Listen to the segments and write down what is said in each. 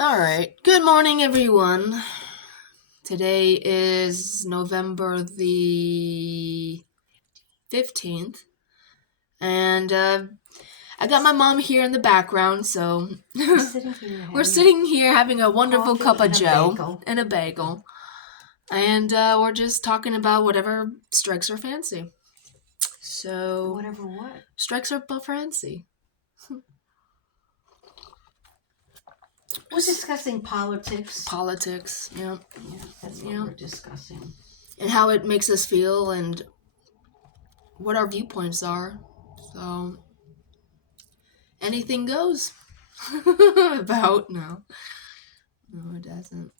All right. Good morning, everyone. Today is November the 15th, and I got my mom here in the background, so We're sitting here we're having sitting here having a wonderful coffee cup of and a joe bagel. and a bagel, and we're just talking about whatever strikes our fancy. So, Whatever what? strikes our fancy. We're discussing politics. Politics, yeah, Yeah, that's what yeah, we're discussing. and how it makes us feel and what our viewpoints are. So, anything goes. About no. No, it doesn't.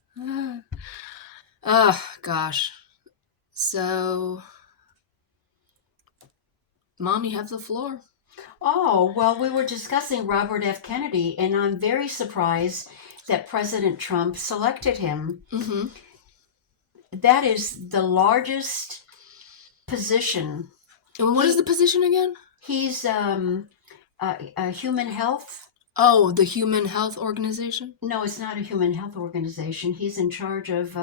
Oh, gosh. So, Mom, you have the floor. Oh, well, we were discussing Robert F. Kennedy, and I'm very surprised that President Trump selected him. Mm-hmm. That is the largest position. And what is the position again? He's a human health. Oh, the Human Health Organization? No, it's not a human health organization. He's in charge of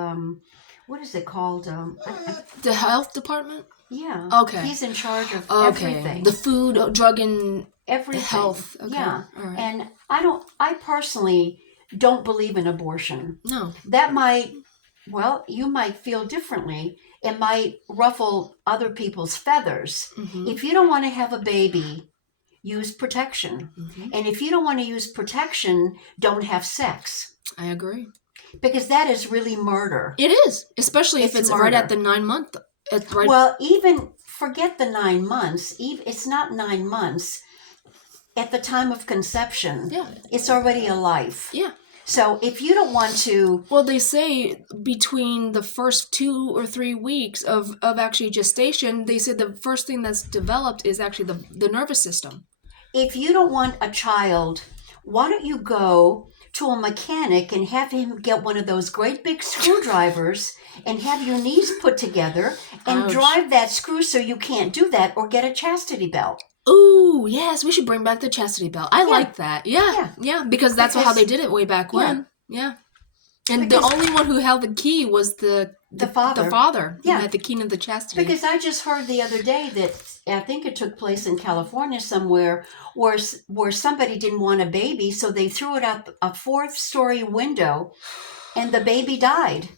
what is it called? The Health Department? Yeah. Okay. He's in charge of Okay. everything. The Food, Drug, and Everything. Health. Okay. Yeah. All right. And I personally don't believe in abortion. No. That might, well, you might feel differently. It might ruffle other people's feathers. Mm-hmm. If you don't want to have a baby, use protection. Mm-hmm. And if you don't want to use protection, don't have sex. I agree. Because that is really murder. It is, especially if it's right at the 9-month. Right. Well, even forget the 9 months. It's not 9 months. At the time of conception, Yeah. it's already a life. Yeah. So if you don't want to... Well, they say between the first 2 or 3 weeks of actually gestation, they say the first thing that's developed is actually the nervous system. If you don't want a child, why don't you go to a mechanic and have him get one of those great big screwdrivers and have your knees put together and Ouch. drive that screw so you can't do that, or get a chastity belt. Ooh, yes, we should bring back the chastity belt. I like that. Yeah, because that's how they did it way back when. Yeah. And the only one who held the key was the father. The father. Yeah. Who had the key to the chastity. Because I just heard the other day that I think it took place in California somewhere where somebody didn't want a baby, so they threw it out a 4th-story window, and the baby died.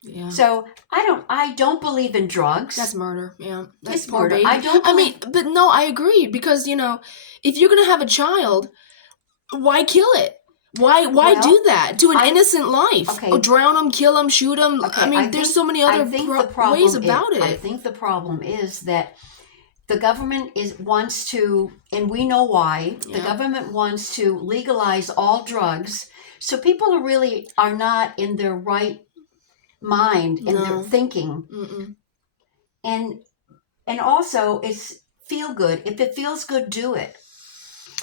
Yeah. So I don't believe in drugs. That's murder. Yeah. That's It's murder. Baby. I mean, but no, I agree, because if you're gonna have a child, why kill it? Why do that to an innocent life? Okay. Or drown them, kill them, shoot them. Okay, I mean, there's so many other ways about it. I think the problem is that the government wants to, and we know why. The government wants to legalize all drugs, so people really are not in their right mind in their thinking. Mm-mm. And also, it's feel good. If it feels good, do it.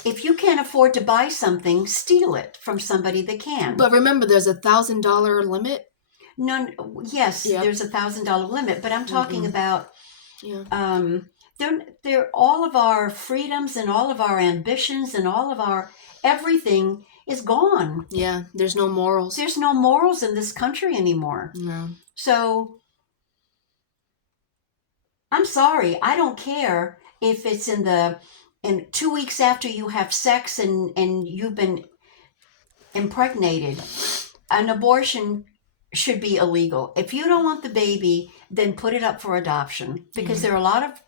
If you can't afford to buy something, steal it from somebody that can. But remember, there's $1,000 limit. No, yes, there's $1,000 limit, but I'm talking about they're all of our freedoms and all of our ambitions and all of our everything is gone. Yeah, there's no morals. There's no morals in this country anymore. No. So I'm sorry, I don't care if it's in 2 weeks after you have sex and you've been impregnated. An abortion should be illegal. If you don't want the baby, then put it up for adoption, because there are a lot of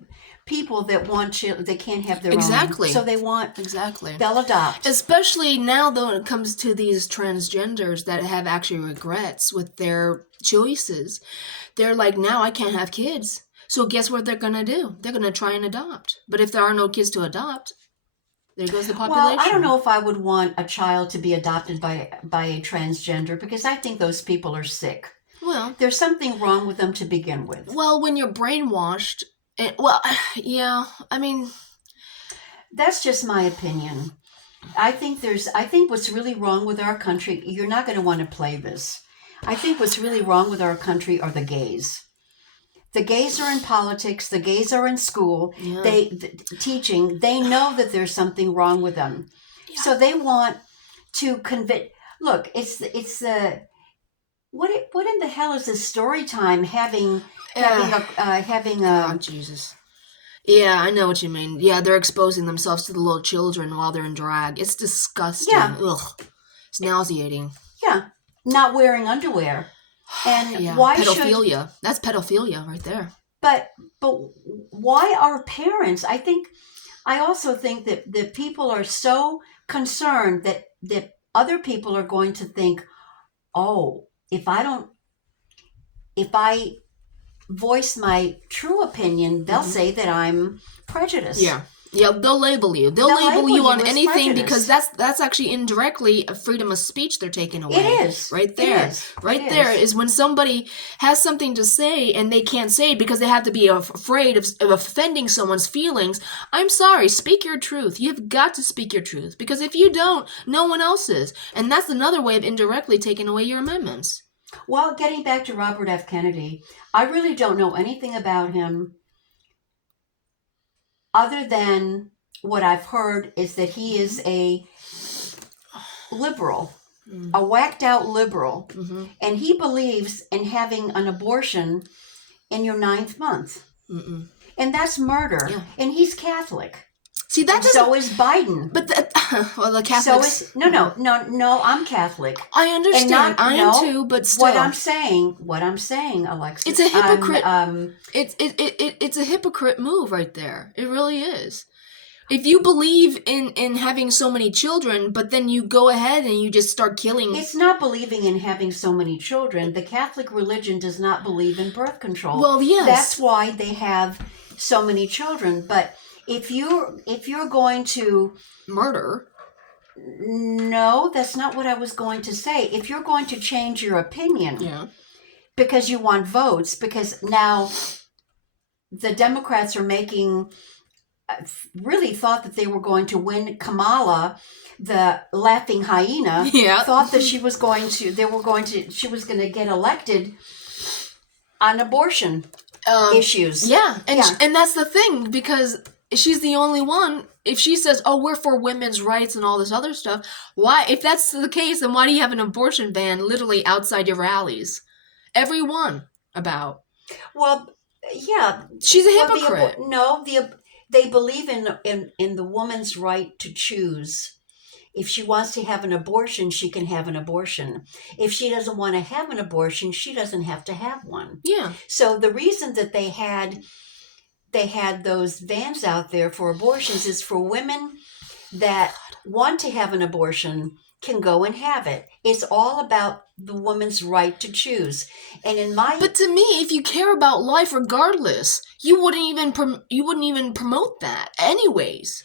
people that want they can't have their own. So they want they'll adopt. Especially now, though, when it comes to these transgenders that have actually regrets with their choices. They're like, now I can't have kids. So guess what they're going to do? They're going to try and adopt. But if there are no kids to adopt, there goes the population. Well, I don't know if I would want a child to be adopted by a transgender, because I think those people are sick. Well, there's something wrong with them to begin with. Well, when you're brainwashed, I mean, that's just my opinion. I think what's really wrong with our country, you're not going to want to play this. I think what's really wrong with our country are the gays. The gays are in politics. The gays are in school. Yeah. Teaching. They know that there's something wrong with them. Yeah. So they want to convince. look, it's the what in the hell is this story time having Oh, a Jesus. Yeah, I know what you mean. Yeah, they're exposing themselves to the little children while they're in drag. It's disgusting. yeah, Ugh. It's nauseating. yeah, not wearing underwear. And Yeah, why should pedophilia. That's pedophilia right there. but but why are parents? I also think that people are so concerned that other people are going to think, oh, if I voice my true opinion, they'll Mhm. say that I'm prejudiced. Yeah. Yeah, they'll label you. They'll They'll label you on as anything because prejudiced. that's actually indirectly a freedom of speech they're taking It away. is. Right It there. is. Right It there is. is when somebody has something to say and they can't say it because they have to be afraid of offending someone's feelings. I'm sorry, speak your truth. You've got to speak your truth because if you don't, no one else is. And that's another way of indirectly taking away your amendments. Well, getting back to Robert F. Kennedy, I really don't know anything about him other than what I've heard is that he is a liberal, a whacked out liberal, and he believes in having an abortion in your 9th month. And that's murder. Yeah. And he's Catholic. See, that doesn't... So is Biden. But well, the Catholics... So is no. I'm Catholic. I understand. I am too, but still. What I'm saying, Alexis. It's a hypocrite. It's a hypocrite move right there. It really is. If you believe in having so many children, but then you go ahead and you just start killing... It's not believing in having so many children. The Catholic religion does not believe in birth control. Well, yes. That's why they have so many children. But if you're going to... Murder? No, that's not what I was going to say. If you're going to change your opinion... Yeah. Because you want votes, because now the Democrats are making... really thought that they were going to win. Kamala, the laughing hyena, thought that she was going to get elected on abortion issues. Yeah, and that's the thing, because she's the only one. If she says, "Oh, we're for women's rights and all this other stuff," why? If that's the case, then why do you have an abortion ban literally outside your rallies? Every one about. Well, yeah, she's a hypocrite. They believe in the woman's right to choose. If she wants to have an abortion, she can have an abortion. If she doesn't want to have an abortion, she doesn't have to have one. Yeah. So the reason that they had those vans out there for abortions is for women that want to have an abortion can go and have it. It's all about the woman's right to choose. And but to me, if you care about life regardless, you wouldn't even promote that anyways.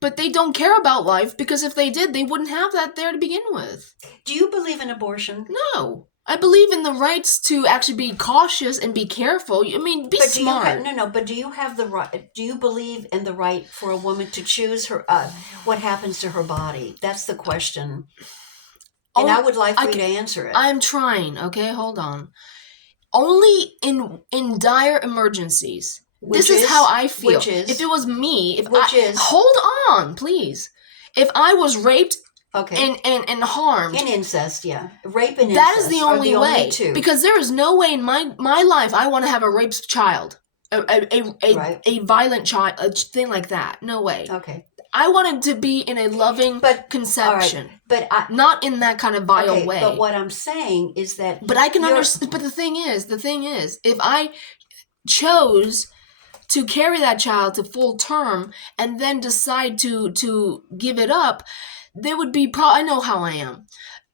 But they don't care about life, because if they did, they wouldn't have that there to begin with. Do you believe in abortion? No. I believe in the rights to actually be cautious and be careful. I mean, be smart. But do you have the right? Do you believe in the right for a woman to choose her what happens to her body? That's the question. And I would like for you to answer it. I'm trying. Okay, hold on. Only in dire emergencies. This is how I feel. If it was me, hold on, please. If I was raped. Okay. And harmed. In incest, yeah. Rape and incest. That is the only way. Only two. Because there is no way in my life I want to have a raped child. A violent child, a thing like that. No way. Okay. I wanted to be in a loving conception. Right. But not in that kind of vile way. But what I'm saying is that... But I can understand. But the thing is, if I chose to carry that child to full term and then decide to give it up, there would be I know how I am.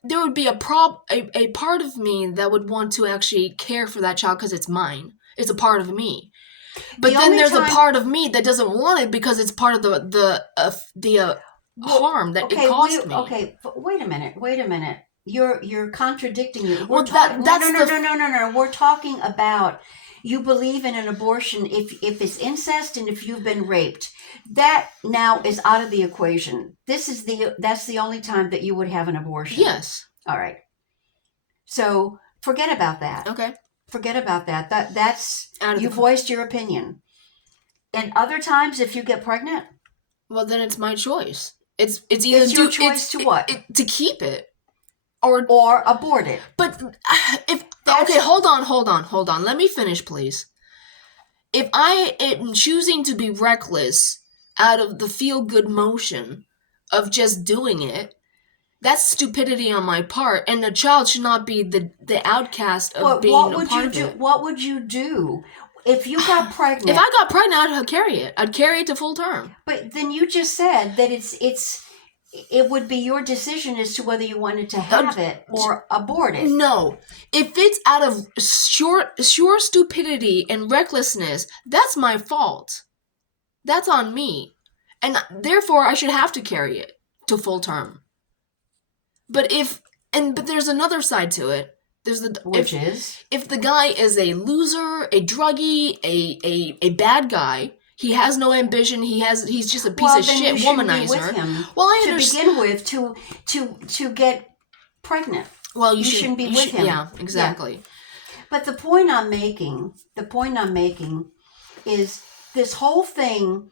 There would be a part of me that would want to actually care for that child because it's mine. It's a part of me. But then there's a part of me that doesn't want it because it's part of the harm that it caused me. Okay, wait a minute. You're contradicting you. No. We're talking about you believe in an abortion if it's incest and if you've been raped. That now is out of the equation. That's the only time that you would have an abortion. Yes. All right. So forget about that. Okay. Forget about that. That's you voiced your opinion. And other times, if you get pregnant, well, then it's my choice. It's either your choice to what? To keep it. or abort it. But if That's- okay, hold on. Let me finish, please. If I am choosing to be reckless out of the feel-good motion of just doing it, that's stupidity on my part, and the child should not be the outcast of But being what a would part you of do? it. What would you do if you got pregnant? If I got pregnant, I'd carry it. I'd carry it to full term. But then you just said that it would be your decision as to whether you wanted to have it or abort it. No, if it's out of sure stupidity and recklessness, that's my fault. That's on me, and therefore I should have to carry it to full term. But but there's another side to it. There's Which is? If the guy is a loser, a druggie, a bad guy, he has no ambition. He's just a piece of shit womanizer. Well, I understand. To begin with, to get pregnant. Well, you shouldn't be with him. Yeah, exactly. Yeah. But the point I'm making is this whole thing.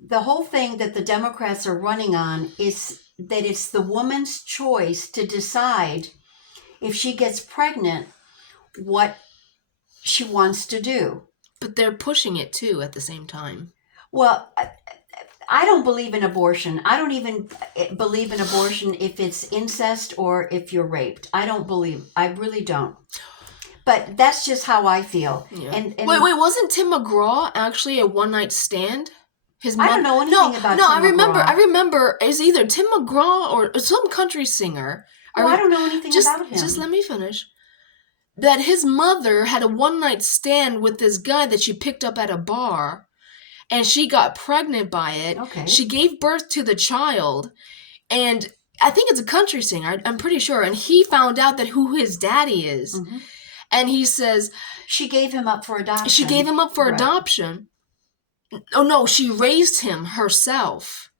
The whole thing that the Democrats are running on is that it's the woman's choice to decide if she gets pregnant what she wants to do. But they're pushing it too at the same time. Well, I don't believe in abortion. I don't even believe in abortion if it's incest or if you're raped. I really don't. But that's just how I feel. Yeah. And wait, wasn't Tim McGraw actually a one-night stand? I don't know anything about Tim McGraw. I remember it's either Tim McGraw or some country singer. I don't know anything about him. Just let me finish. That his mother had a one-night stand with this guy that she picked up at a bar, and she got pregnant by it. Okay. She gave birth to the child, and I think it's a country singer. I'm pretty sure. And he found out that who his daddy is. Mm-hmm. And he says... She gave him up for adoption. She gave him up for adoption. Oh, no, she raised him herself.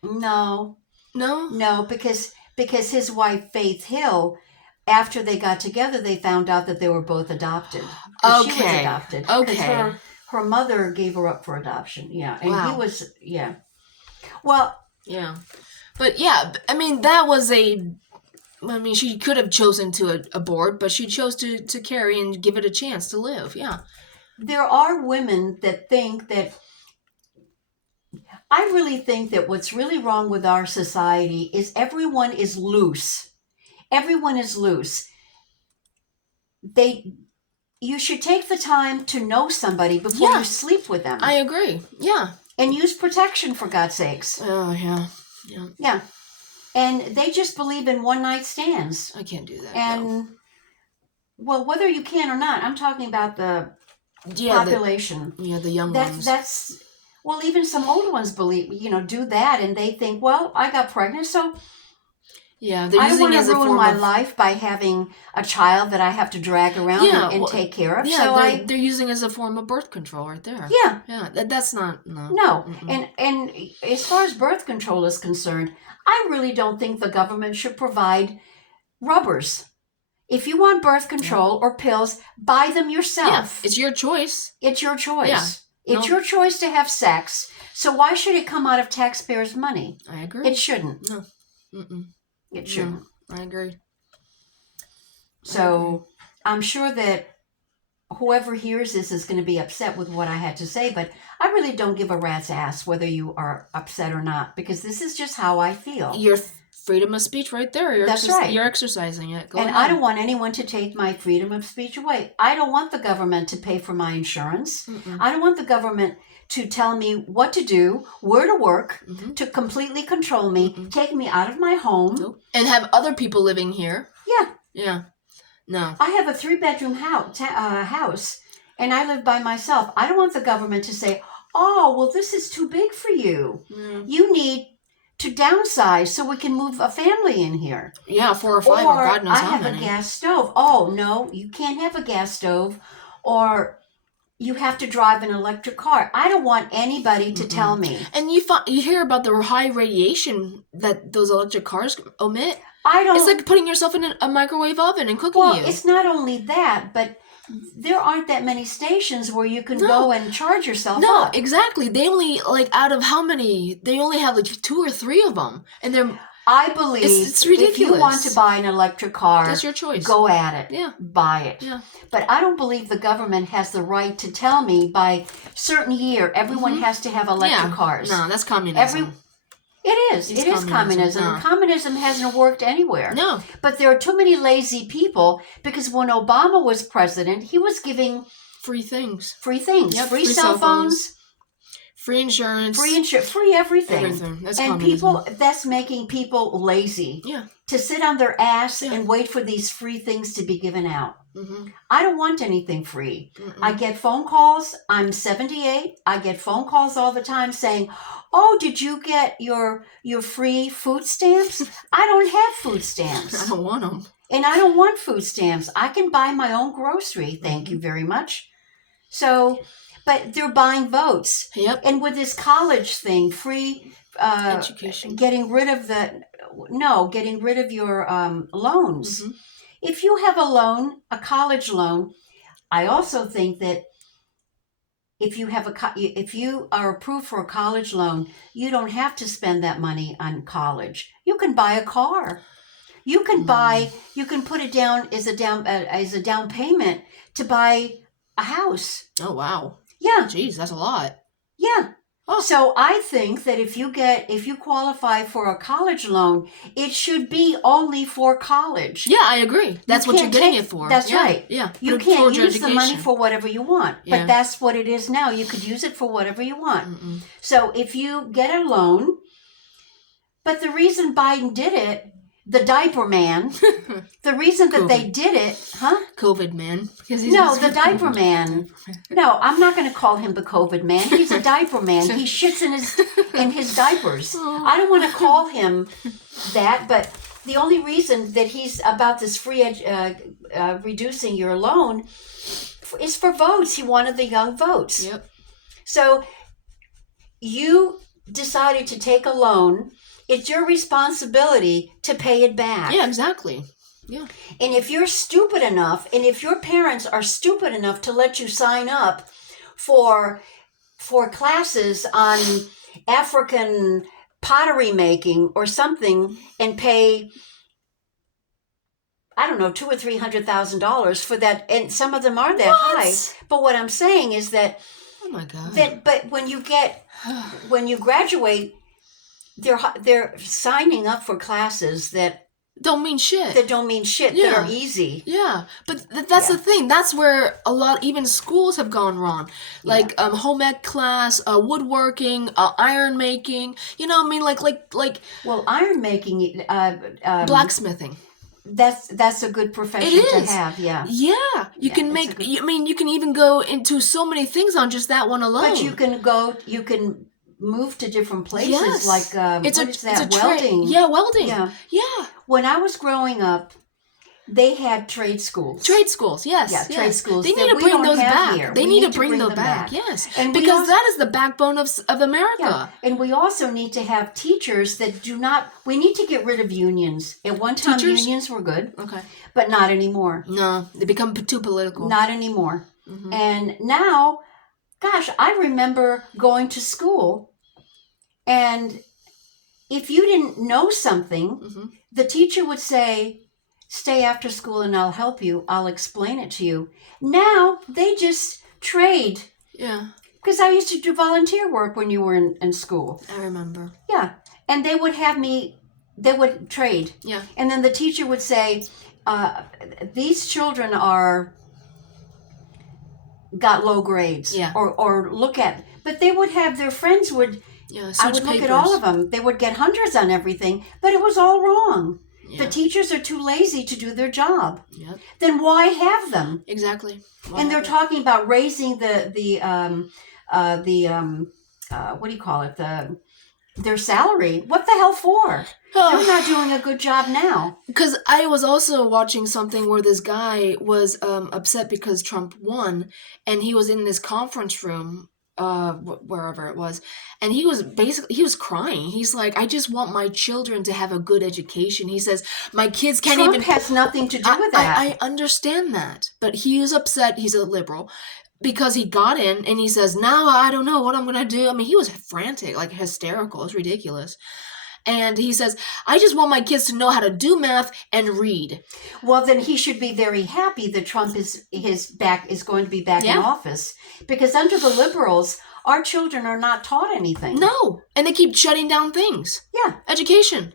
No, because his wife, Faith Hill, after they got together, they found out that they were both adopted. Okay. She was adopted. Okay. Her mother gave her up for adoption. Yeah. And wow. He was, yeah. Well. Yeah. But yeah, I mean, she could have chosen to abort, but she chose to carry and give it a chance to live. Yeah. There are women that think that, I really think that what's really wrong with our society is everyone is loose. Everyone is loose. You should take the time to know somebody before you sleep with them. I agree. Yeah. And use protection, for God's sakes. Oh, yeah. Yeah. Yeah. And they just believe in one-night stands. I can't do that. And, well, whether you can or not, I'm talking about the population. The young ones. That's, well, even some older ones do that, and they think, well, I got pregnant, so yeah, I don't want to ruin my life by having a child that I have to drag around and take care of. Yeah, so they're using it as a form of birth control right there. Yeah. Yeah, that's not, no. No, and as far as birth control is concerned, I really don't think the government should provide rubbers. If you want birth control or pills, buy them yourself. Yeah, it's your choice. It's your choice. Yeah. It's your choice to have sex. So why should it come out of taxpayers' money? I agree. It shouldn't. No. Mm-mm. It shouldn't. No, I agree. So I'm sure that whoever hears this is going to be upset with what I had to say, but I really don't give a rat's ass whether you are upset or not, because this is just how I feel. Your freedom of speech right there. That's right. You're exercising it. Go ahead. I don't want anyone to take my freedom of speech away. I don't want the government to pay for my insurance. Mm-mm. I don't want the government to tell me what to do, where to work, Mm-hmm. to completely control me, take me out of my home. Nope. And have other people living here. Yeah. Yeah. No. I have a 3-bedroom house, and I live by myself. I don't want the government to say, oh, well, this is too big for you. Mm. You need to downsize so we can move a family in here. Yeah, 4 or 5 or God knows how many. I have a gas stove. Oh, no, you can't have a gas stove. Or you have to drive an electric car. I don't want anybody to tell me. And you hear about the high radiation that those electric cars emit. It's like putting yourself in a microwave oven and cooking you. Well, it's not only that, but there aren't that many stations where you can go and charge yourself up. No, exactly. They only, out of how many? They only have 2 or 3 of them. And they're... I believe It's if you want to ridiculous. buy an electric car, That's your choice. go at it. Yeah. Buy it. Yeah. But I don't believe the government has the right to tell me by certain year everyone has to have electric cars. No, that's communism. It is. It is communism. No. Communism hasn't worked anywhere. No. But there are too many lazy people because when Obama was president, he was giving Free things. free things, Yep, free cell phones, free insurance, free everything. everything. That's And communism. that's making people lazy Yeah. to sit on their ass Yeah. and wait for these free things to be given out. Mm-hmm. I don't want anything free. Mm-mm. I get phone calls. I'm 78. I get phone calls all the time saying, "Oh, did you get your free food stamps?" I don't have food I stamps. don't want them. And I don't want food stamps. I can buy my own grocery. Thank you very much. So, but they're buying votes. Yep. And with this college thing, free Education. getting rid of your loans. Mhm. If you have a loan, a college loan, I also think that if you are approved for a college loan, you don't have to spend that money on college. You can buy a car. You can you can put it down as a down payment to buy a house. Oh wow. Yeah, Jeez, that's a lot. yeah. Oh. So I think that if you qualify for a college loan, it should be only for college. Yeah, I agree. That's what you're can't getting take- it for. that's Yeah, right. Yeah. You Put it can't towards your use the money education. for whatever you want, Yeah. but that's what it is now. You could use it for whatever you want. Mm-mm. So if you get a loan, but the reason Biden did it, the diaper man, the reason that they did it, COVID man. Because No, the diaper man. No, I'm not going to call him the COVID man. He's a diaper man. He shits in his diapers. I don't want to call him that, but the only reason that he's about this reducing your loan is for votes. He wanted the young votes. Yep. So you decided to take a loan. It's your responsibility to pay it back. Yeah, exactly. Yeah. And if you're stupid enough, and if your parents are stupid enough to let you sign up for classes on African pottery making or something and pay, I don't know, $200,000 or $300,000 for that, and some of them are that high. But what I'm saying is that, Oh my God. but when you graduate, they're signing up for classes that Don't mean shit. don't mean shit, that Yeah. are easy. Yeah, but that's the thing. That's where even schools have gone wrong. Like home ec class, woodworking, iron making. You know, what I mean, like Well, iron making, blacksmithing. that's a good profession It to is. have. Yeah, Yeah, you can it's make. a good- You can even go into so many things on just that one alone. but you can move to different places. Yes. Like It's what a is that? it's a trade. Welding. Yeah, welding. Yeah. Yeah, When I was growing up, they had trade schools. trade schools. Yes, Yeah, yes. trade schools They that need to we bring don't those have back. here. They We need need to bring them those back. back. Yes, And we because also- that is the backbone of America. Yeah, and we also need to have teachers that do not. We need to get rid of unions. At one time, Teachers? unions were good, Okay. but not anymore. No, they become too political. Not anymore. Mhm. And now, gosh, I remember going to school, and if you didn't know something, Mhm. the teacher would say, "Stay after school and I'll help you. I'll explain it to you." Now, they just trade. Yeah, Because I used to do volunteer work when you were in school. I remember. Yeah. And they would trade. Yeah. And then the teacher would say, these children got low grades. Yeah. Or look at, but they would have, their friends would, Yeah, I would look at all of them. They would get hundreds on everything, but it was all wrong. Yeah. The teachers are too lazy to do their job. Yep. Then why have them? Exactly. And they're talking about raising what do you call it? Their salary. What the hell for? They're not doing a good job now. Because I was also watching something where this guy was upset because Trump won, and he was in this conference room, wherever it was, and he was crying. He's like, I just want my children to have a good education. He says, my kids can't Trump even... has nothing to do with that. I understand that, but he was upset. He's a liberal. Because he got in and he says, now I don't know what I'm going to do. I mean, he was frantic, like hysterical. It's ridiculous. And he says, I just want my kids to know how to do math and read. Well, then he should be very happy that Trump is going to be back in Yeah. office, because under the liberals, our children are not taught anything. No. And they keep shutting down things. Yeah. Education.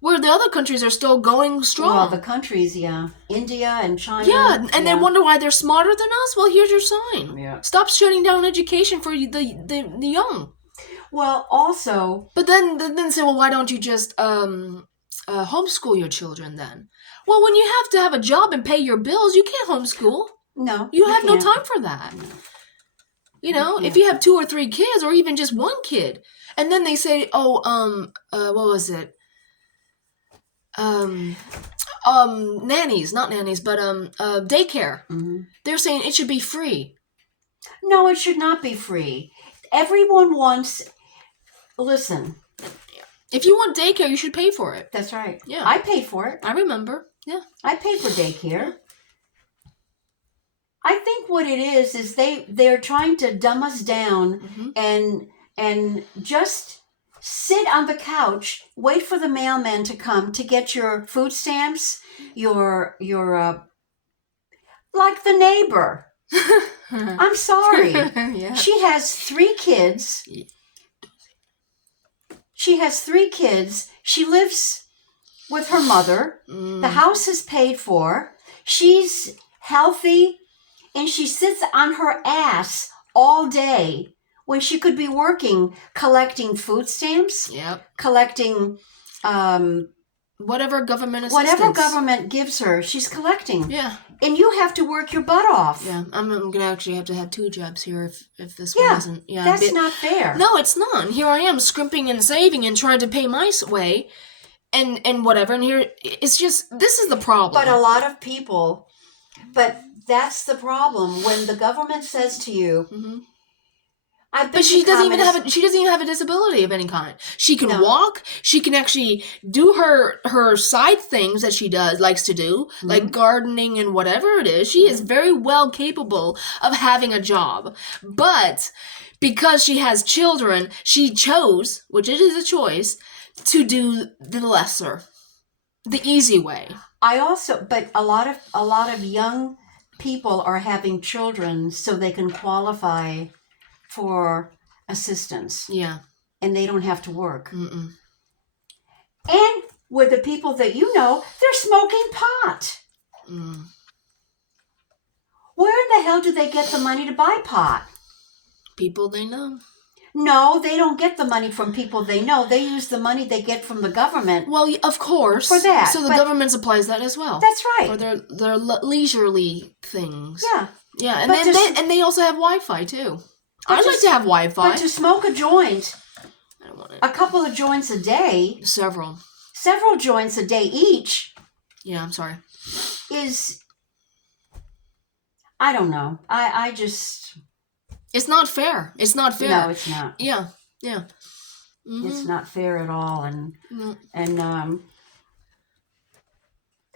Where the other countries are still going strong. Well, the countries, yeah. India and China. Yeah, and they wonder why they're smarter than us. Well, here's your sign. Yeah. Stop shutting down education for the young. Well, also... But then say, well, why don't you just homeschool your children then? Well, when you have to have a job and pay your bills, you can't homeschool. No. You have no can't. time for that. No. You know, Yeah. if you have 2 or 3 kids, or even just 1 kid, and then they say, oh, what was it? Nannies, not nannies, but daycare. Mm-hmm. They're saying it should be free. No, it should not be free. Everyone wants... Listen. If you want daycare, you should pay for it. That's right. Yeah. I paid for it. I remember. Yeah. I paid for daycare. I think what it is they're trying to dumb us down and just sit on the couch, wait for the mailman to come to get your food stamps, your like the neighbor. I'm sorry. Yeah. She has 3 kids. She has 3 kids. She lives with her mother. The house is paid for. She's healthy, and she sits on her ass all day when she could be working, collecting food stamps, Yep. collecting Whatever government assistance. whatever government gives her, she's collecting. Yeah. And you have to work your butt off. Yeah. I'm gonna actually have to have 2 jobs here if this Yeah, one isn't. Yeah. That's not fair. No, it's not. Here I am scrimping and saving and trying to pay my way, and whatever. And here it's just this is the problem. But a lot of people, that's the problem when the government says to you, I've been But she to doesn't even communist- have a disability of any kind. She can No. walk. She can actually do her side things that she likes to do, like gardening and whatever it is. She is very well capable of having a job. But because she has children, she chose, which it is a choice, to do the lesser, the easy way. But a lot of young people are having children so they can qualify for assistance, Yeah. and they don't have to work. Mm-mm. And with the people that you know, they're smoking pot. Mm. Where in the hell do they get the money to buy pot? People they know. No, they don't get the money from people they know. They use the money they get from the government. Well, of course. For that, So the but- government supplies that as well. That's right. For their leisurely things. Yeah. Yeah, and But then they also have Wi-Fi too. But I'd like to have Wi-Fi. But to smoke a joint, I don't want it. a couple of joints a day, Several. several joints a day each, Yeah, I'm sorry. is, I don't know. I just, It's not fair. It's not fair. no, it's not. Yeah, yeah. It's not fair at all. No. And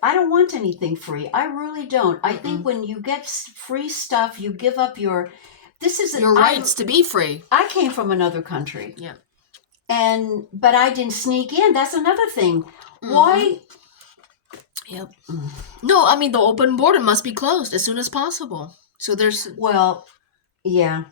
I don't want anything free. I really don't. I think when you get free stuff, you give up your, Your rights to be free. I came from another country. Yeah. But I didn't sneak in. That's another thing. Why? Yep. No, I mean the open border must be closed as soon as possible. So there's Well, yeah.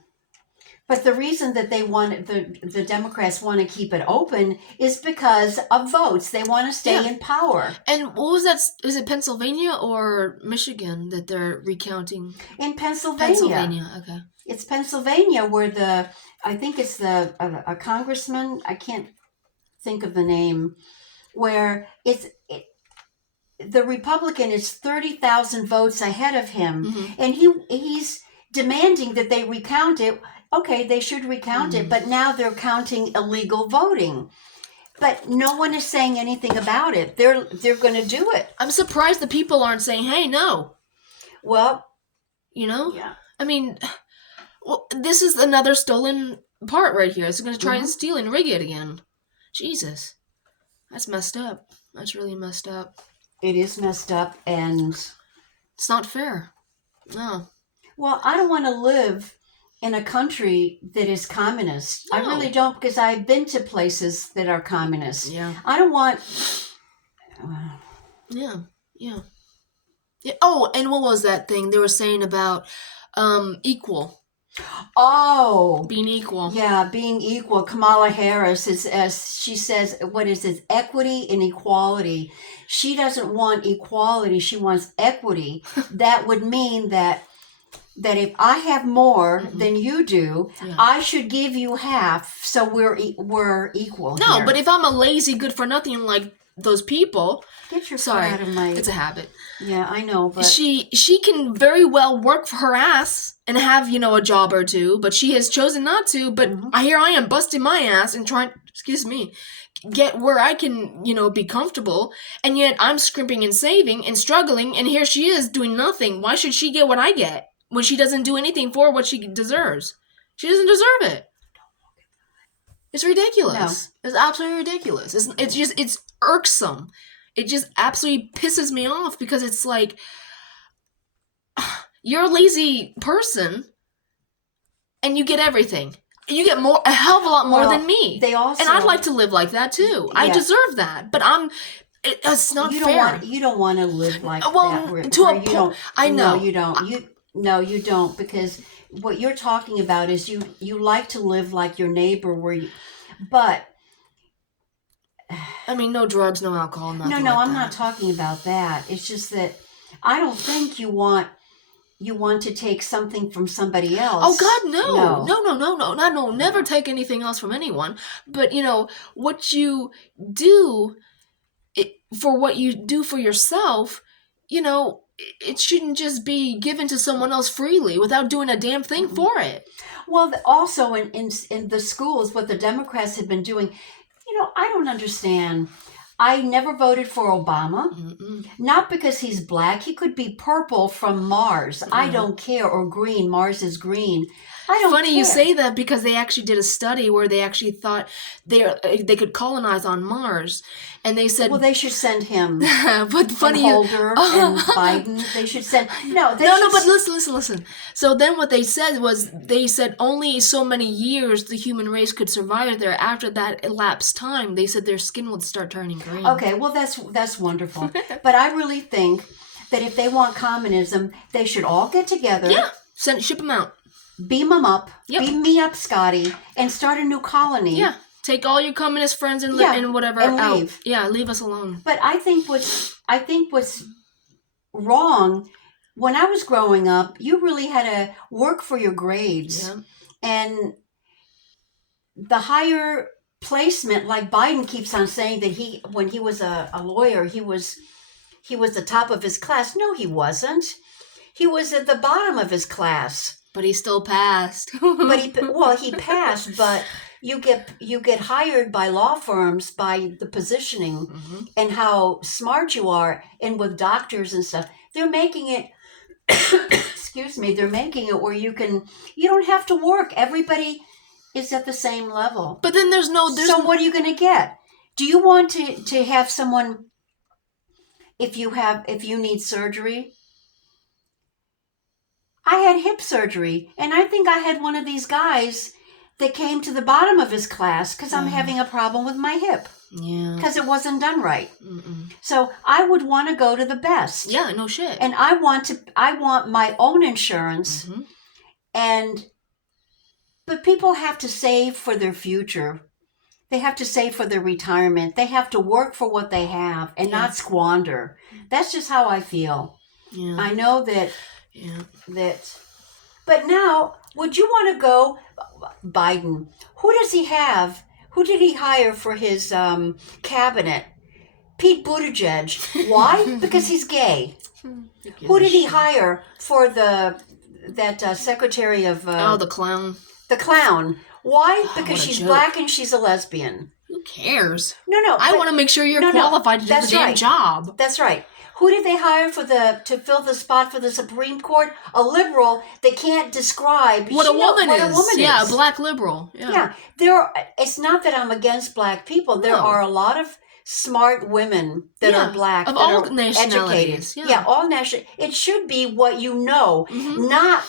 But the reason that they want the Democrats want to keep it open is because of votes. They want to stay Yeah. in power. and what was that? Is it Pennsylvania or Michigan that they're recounting? In Pennsylvania. Pennsylvania. Okay. It's Pennsylvania where I think it's a congressman, I can't think of the name, where the Republican is 30,000 votes ahead of him, and he's demanding that they recount it. Okay, they should recount it, but now they're counting illegal voting. But no one is saying anything about it. They're going to do it. I'm surprised the people aren't saying, "Hey, no." Well, You know? yeah. I mean, well, this is another stolen part right here. It's going to try and steal and rig it again. Jesus. That's messed up. That's really messed up. It is messed up, and It's not fair. No. well, I don't want to live in a country that is communist. I No. really don't, because I've been to places that are communist. Yeah. I don't want. Yeah. Yeah. Yeah. Oh, and what was that thing they were saying about equal, Oh, being equal? yeah, being equal. Kamala Harris is, as she says, what is it? Equity and equality. She doesn't want equality. She wants equity. That would mean that if I have more than you do, Yeah. I should give you half, so we're equal. No, here. but if I'm a lazy good for nothing like those people, Get your sorry, foot out of my. it's a habit. Yeah, I know, but She can very well work for her ass and have, a job or two, but she has chosen not to. But here I am busting my ass and trying, get where I can, be comfortable, and yet I'm scrimping and saving and struggling, and here she is doing nothing. Why should she get what I get when she doesn't do anything for what she deserves? She doesn't deserve it. It's ridiculous. No. It's absolutely ridiculous. It's irksome. It just absolutely pisses me off because it's like, you're a lazy person and you get everything. You get a hell of a lot more than me. They also, and I'd like to live like that too. Yeah. I deserve that, but it's not fair. You don't want to live like that. To a point, I know. No, you don't. No, you don't, because what you're talking about is you like to live like your neighbor, but. I mean, no drugs, no alcohol, nothing like that. I'm not talking about that. It's just that I don't think you want to take something from somebody else. Oh God, no, never take anything else from anyone. But what you do for what you do for yourself, it shouldn't just be given to someone else freely without doing a damn thing for it. Well, also in the schools, what the Democrats have been doing. I don't understand. I never voted for Obama. Mm-mm. Not because he's black. He could be purple from Mars. Mm-hmm. I don't care. Or green. Mars is green. I don't Funny care. You say that, because they actually did a study where they actually thought they could colonize on Mars, and they said, well, they should send him. But funny, and Holder and Biden. They should send no. But listen. So then what they said was only so many years the human race could survive there. After that elapsed time, they said their skin would start turning green. Okay, well that's wonderful. But I really think that if they want communism, they should all get together. Yeah, ship them out. Beam them up. Yep. Beam me up, Scotty, and start a new colony. Yeah. Take all your communist friends and whatever and out. Leave. Yeah, leave us alone. But I think what's wrong, when I was growing up, you really had to work for your grades. Yeah. And the higher placement, like Biden keeps on saying that when he was a lawyer, he was the top of his class. No, he wasn't. He was at the bottom of his class. But he still passed. He passed, but you get hired by law firms by the positioning and how smart you are, and with doctors and stuff. They're making it excuse me, they're making it where you don't have to work. Everybody is at the same level. But then so what are you going to get? Do you want to have someone, if you need surgery? I had hip surgery, and I think I had one of these guys that came to the bottom of his class because I'm having a problem with my hip. Yeah. Because it wasn't done right. Mm-mm. So I would want to go to the best. Yeah, no shit. And I want my own insurance. Mm-hmm. But people have to save for their future. They have to save for their retirement. They have to work for what they have and not squander. That's just how I feel. Yeah. I know that. Yeah. But now, would you want to go, Biden? Who does he have? Who did he hire for his cabinet? Pete Buttigieg. Why? Because he's gay. Who did he hire for that secretary of? The clown. The clown. Why? Because she's black and she's a lesbian. Who cares? No. I want to make sure you're qualified to do the damn job. That's right. Who did they hire to fill the spot for the Supreme Court? A liberal that can't describe what a woman is. Yeah, a black liberal. Yeah. It's not that I'm against black people. There are a lot of smart women that are black, of that all are nationalities. educated. Yeah, all national. It should be what you know, not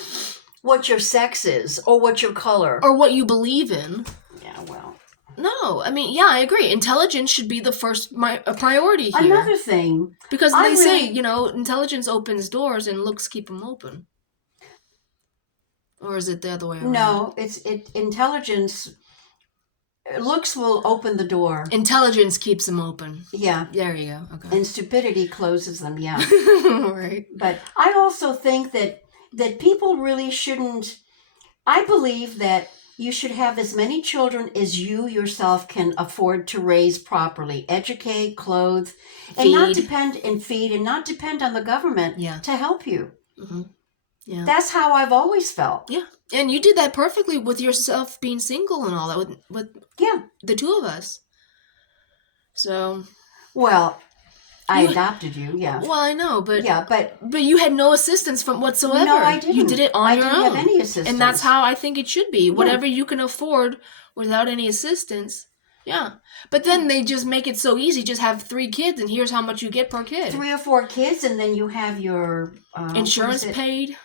what your sex is or what your color. or what you believe in. Yeah, well. No, I mean, yeah, I agree. Intelligence should be the first priority here. Another thing. Because they say, intelligence opens doors and looks keep them open. Or is it the other way around? No, intelligence. Looks will open the door. Intelligence keeps them open. Yeah. There you go. Okay. And stupidity closes them, yeah. Right. But I also think that people really shouldn't. I believe that you should have as many children as you yourself can afford to raise properly, educate, clothe, and not depend and feed, and not depend on the government to help you. Mm-hmm. Yeah. That's how I've always felt. Yeah. And you did that perfectly with yourself being single and all that with the two of us. So. Well, I adopted you, yeah. Well, I know, but... Yeah, but you had no assistance from whatsoever. No, I didn't. You did it on your own. I didn't have any assistance. And that's how I think it should be. Yeah. Whatever you can afford without any assistance. Yeah. But then they just make it so easy. Just have 3 kids and here's how much you get per kid. 3 or 4 kids and then you have your... insurance paid.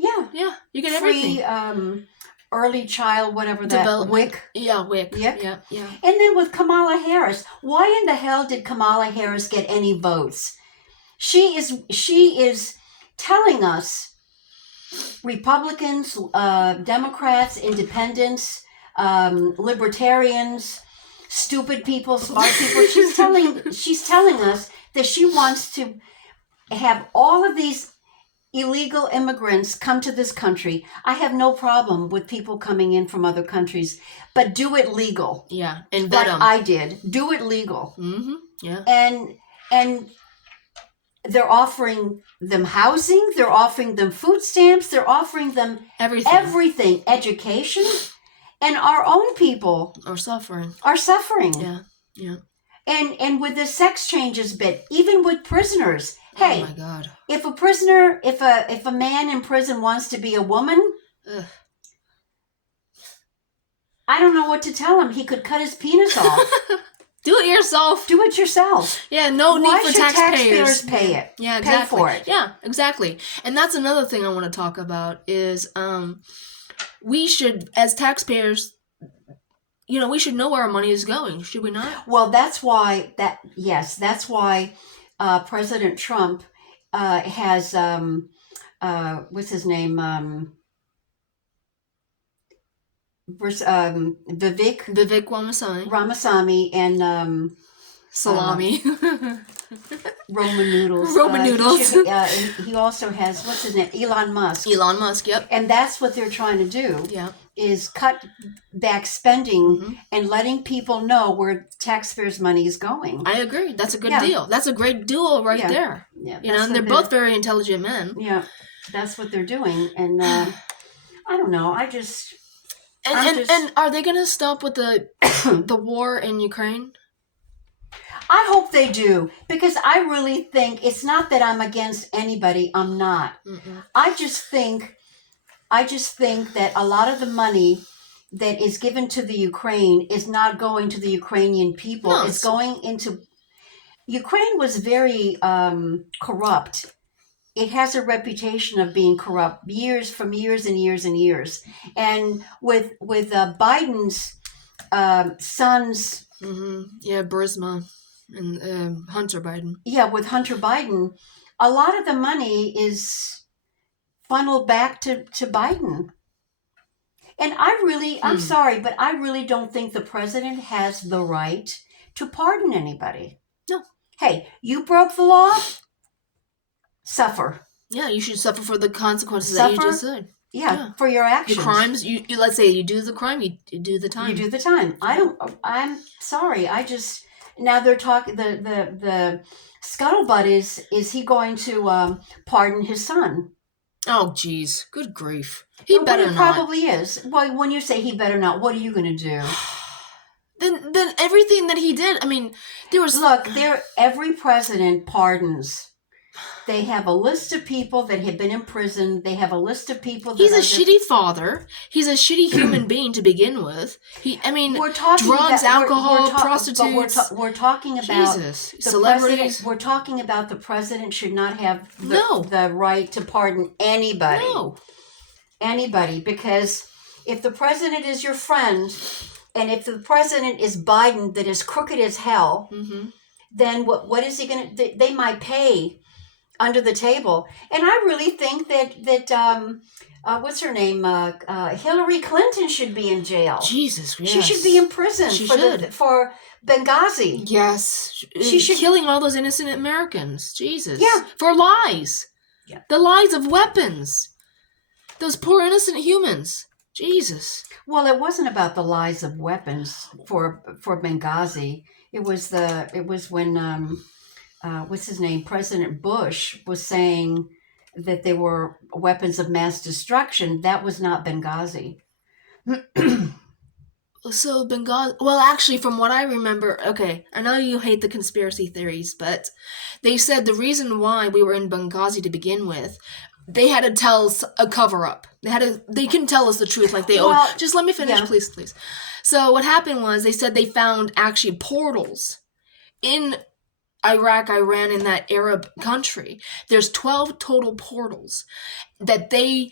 Yeah. Yeah. You get free, everything. Early child, whatever that, WIC. Yeah, WIC. Yeah. And then with Kamala Harris, why in the hell did Kamala Harris get any votes? She is telling us, Republicans, Democrats, Independents, Libertarians, stupid people, smart people. She's telling us that she wants to have all of these illegal immigrants come to this country. I have no problem with people coming in from other countries, but do it legal. Yeah, and like I did. Do it legal. Mm-hmm. Yeah. And they're offering them housing. They're offering them food stamps. They're offering them everything. Education, and our own people are suffering. Yeah. And with the sex changes bit, even with prisoners. Hey, oh my God. If a prisoner, if a man in prison wants to be a woman, I don't know what to tell him. He could cut his penis off. Do it yourself. Do it yourself. Yeah, no need for taxpayers pay it? Yeah, exactly. Pay for it. Yeah, exactly. And that's another thing I want to talk about is we should, as taxpayers, we should know where our money is going, should we not? Well, that's why President Trump has what's his name? Vivek Ramaswamy and salami. Roman noodles. He also has, what's his name? Elon Musk. Yep. And that's what they're trying to do. Yeah. Is cut back spending and letting people know where taxpayers' money is going. I agree. That's a good deal. That's a great duo right there. Yeah. And they're both very intelligent men. Yeah. That's what they're doing. And I don't know. And are they going to stop with the war in Ukraine? I hope they do, because I really think it's not that I'm against anybody. I'm not. Mm-mm. I just think that a lot of the money that is given to the Ukraine is not going to the Ukrainian people. No, it's going into... Ukraine was very corrupt. It has a reputation of being corrupt from years and years and years. And with Biden's sons... Mm-hmm. Yeah, Burisma and Hunter Biden. Yeah, with Hunter Biden, a lot of the money is funneled back to Biden. And I'm sorry, but I really don't think the president has the right to pardon anybody. No. Hey, you broke the law? Suffer. Yeah, you should suffer for the consequences that you just said. Yeah, for your actions. The crimes, you let's say you do the crime, you do the time. You do the time. I'm sorry, now they're talking, the scuttlebutt is he going to pardon his son? Oh, geez. Good grief. He better not. He probably is. Well, when you say he better not, what are you going to do? Then everything that he did, I mean, there was... Look, every president pardons. They have a list of people that have been in prison. They have a list of people that... He's a shitty father. He's a shitty human being to begin with. Drugs, alcohol, prostitutes. But we're talking about... Jesus. Celebrities. We're talking about the president should not have the right to pardon anybody. No. anybody, because if the president is your friend, and if the president is Biden, that is crooked as hell, then what is he going to? They might pay under the table, and I really think that what's her name? Hillary Clinton should be in jail. Jesus, yes. She should be in prison for Benghazi. Yes. She should killing all those innocent Americans. Jesus. Yeah. For lies. Yeah. The lies of weapons. Those poor innocent humans. Jesus. Well, it wasn't about the lies of weapons for Benghazi. It was when what's his name? President Bush was saying that they were weapons of mass destruction. That was not Benghazi. So Benghazi, well, actually, from what I remember, okay, I know you hate the conspiracy theories, but they said the reason why we were in Benghazi to begin with, they had to tell us a cover-up. They couldn't tell us the truth like they Well, just let me finish, yeah. please. So what happened was they said they found actually portals in Iraq, Iran, in that Arab country. There's 12 total portals that they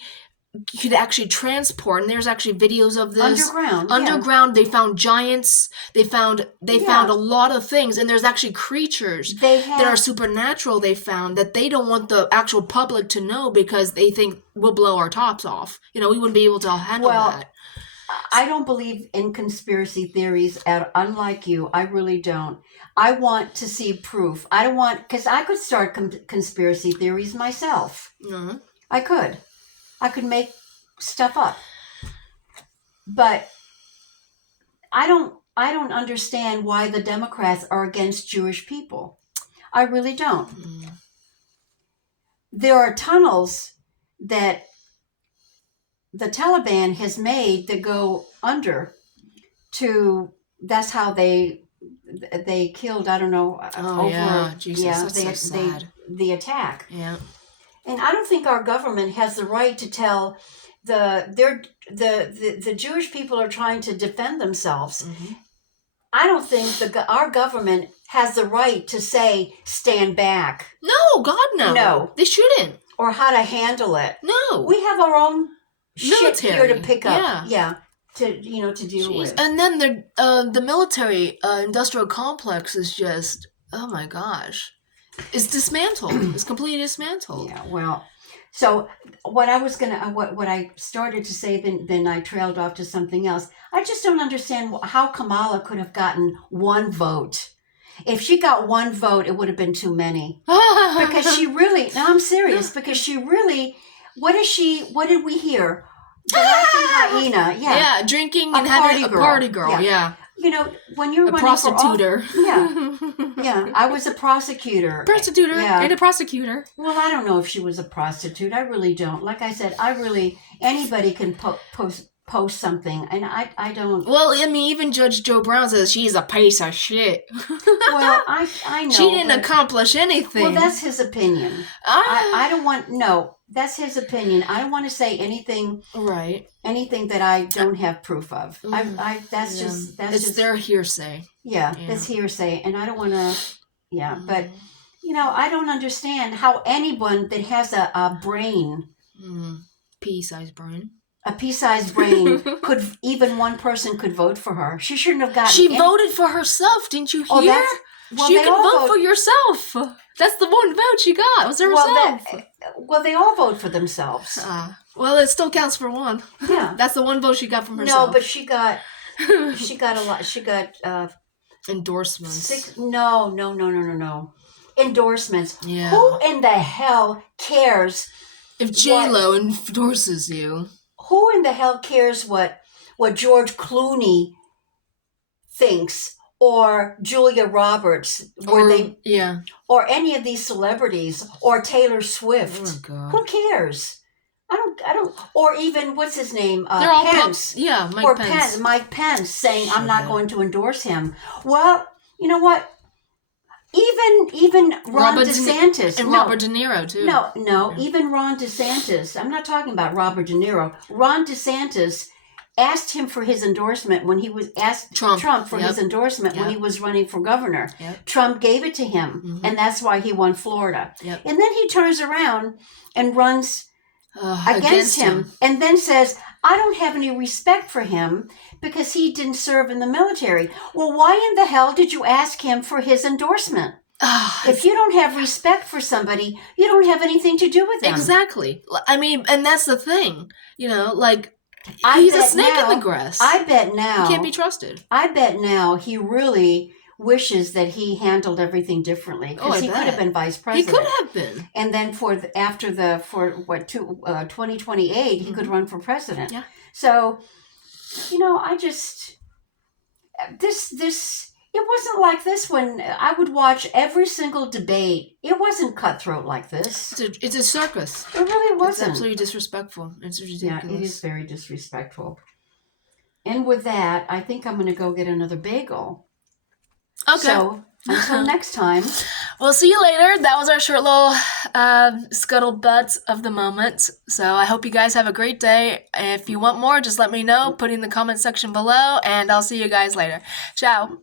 could actually transport, and there's actually videos of this. Underground, they found giants. They found a lot of things, and there's actually creatures that are supernatural. They found that they don't want the actual public to know because they think we'll blow our tops off. We wouldn't be able to handle that. I don't believe in conspiracy theories. Unlike you, I really don't. I want to see proof. I don't want, because I could start conspiracy theories myself. Mm-hmm. I could make stuff up. But I don't understand why the Democrats are against Jewish people. I really don't. Mm. There are tunnels that the Taliban has made that go under to, that's how they killed, I don't know, Jesus, that's so sad. the attack. Yeah. And I don't think our government has the right to tell the Jewish people are trying to defend themselves. Mm-hmm. I don't think our government has the right to say stand back. No, God, no. No. They shouldn't. Or how to handle it. No. We have our own military shit here to pick up. Yeah. To deal with. And then the military industrial complex is just, oh my gosh. It's dismantled. It's completely dismantled. Yeah, well, so what I started to say, then I trailed off to something else. I just don't understand how Kamala could have gotten one vote. If she got one vote, it would have been too many. Because she really, no, I'm serious, because she really, what did we hear? The laughing hyena, yeah, drinking and having a party girl, yeah. When you're a prostituter. Yeah, I was a prosecutor. And a prosecutor. Well, I don't know if she was a prostitute. I really don't. Like I said, anybody can post something, and I don't. Well, I mean, even Judge Joe Brown says she's a piece of shit. Well, I know. She didn't accomplish anything. Well, that's his opinion. I don't want, no, that's his opinion. I don't want to say anything. Right. Anything that I don't have proof of. That's it's their hearsay. Yeah, that's hearsay, and I don't want to. Yeah, but I don't understand how anyone that has a brain, pea-sized brain, a pea-sized brain, even one person could vote for her. She shouldn't have gotten. She voted for herself. Didn't you hear? Well, you can vote for yourself. That's the one vote she got. It was herself. Well, they all vote for themselves. Well, it still counts for one. Yeah, that's the one vote she got from herself. No, but she got a lot. She got endorsements. No. Endorsements. Yeah. Who in the hell cares if J-Lo endorses you? Who in the hell cares what George Clooney thinks? Or Julia Roberts, or any of these celebrities, or Taylor Swift. Oh, God. Who cares? I don't. Or even what's his name? They're all Pence. Mike Pence. Mike Pence saying I'm not going to endorse him. Well, you know what? Even Ron DeSantis and Robert De Niro too. No. Even Ron DeSantis. I'm not talking about Robert De Niro. Ron DeSantis asked him for his endorsement when he was asked Trump for his endorsement when he was running for governor. Yep. Trump gave it to him, and that's why he won Florida. Yep. And then he turns around and runs against him, and then says, I don't have any respect for him because he didn't serve in the military. Well, why in the hell did you ask him for his endorsement? If you don't have respect for somebody, you don't have anything to do with them. Exactly. I mean, and that's the thing. You know, like, he's a snake in the grass. I bet now. He can't be trusted. I bet now he really wishes that he handled everything differently, because he could have been vice president. He could have been. And then for 2028, he could run for president. Yeah. So, you know, I just this it wasn't like this when I would watch every single debate. It wasn't cutthroat like this. It's a circus. It really wasn't. It's absolutely disrespectful. It's ridiculous. Yeah, it is very disrespectful. And with that, I think I'm going to go get another bagel. Okay. So, until next time. We'll see you later. That was our short little scuttlebutt of the moment. So I hope you guys have a great day. If you want more, just let me know. Put it in the comment section below, and I'll see you guys later. Ciao.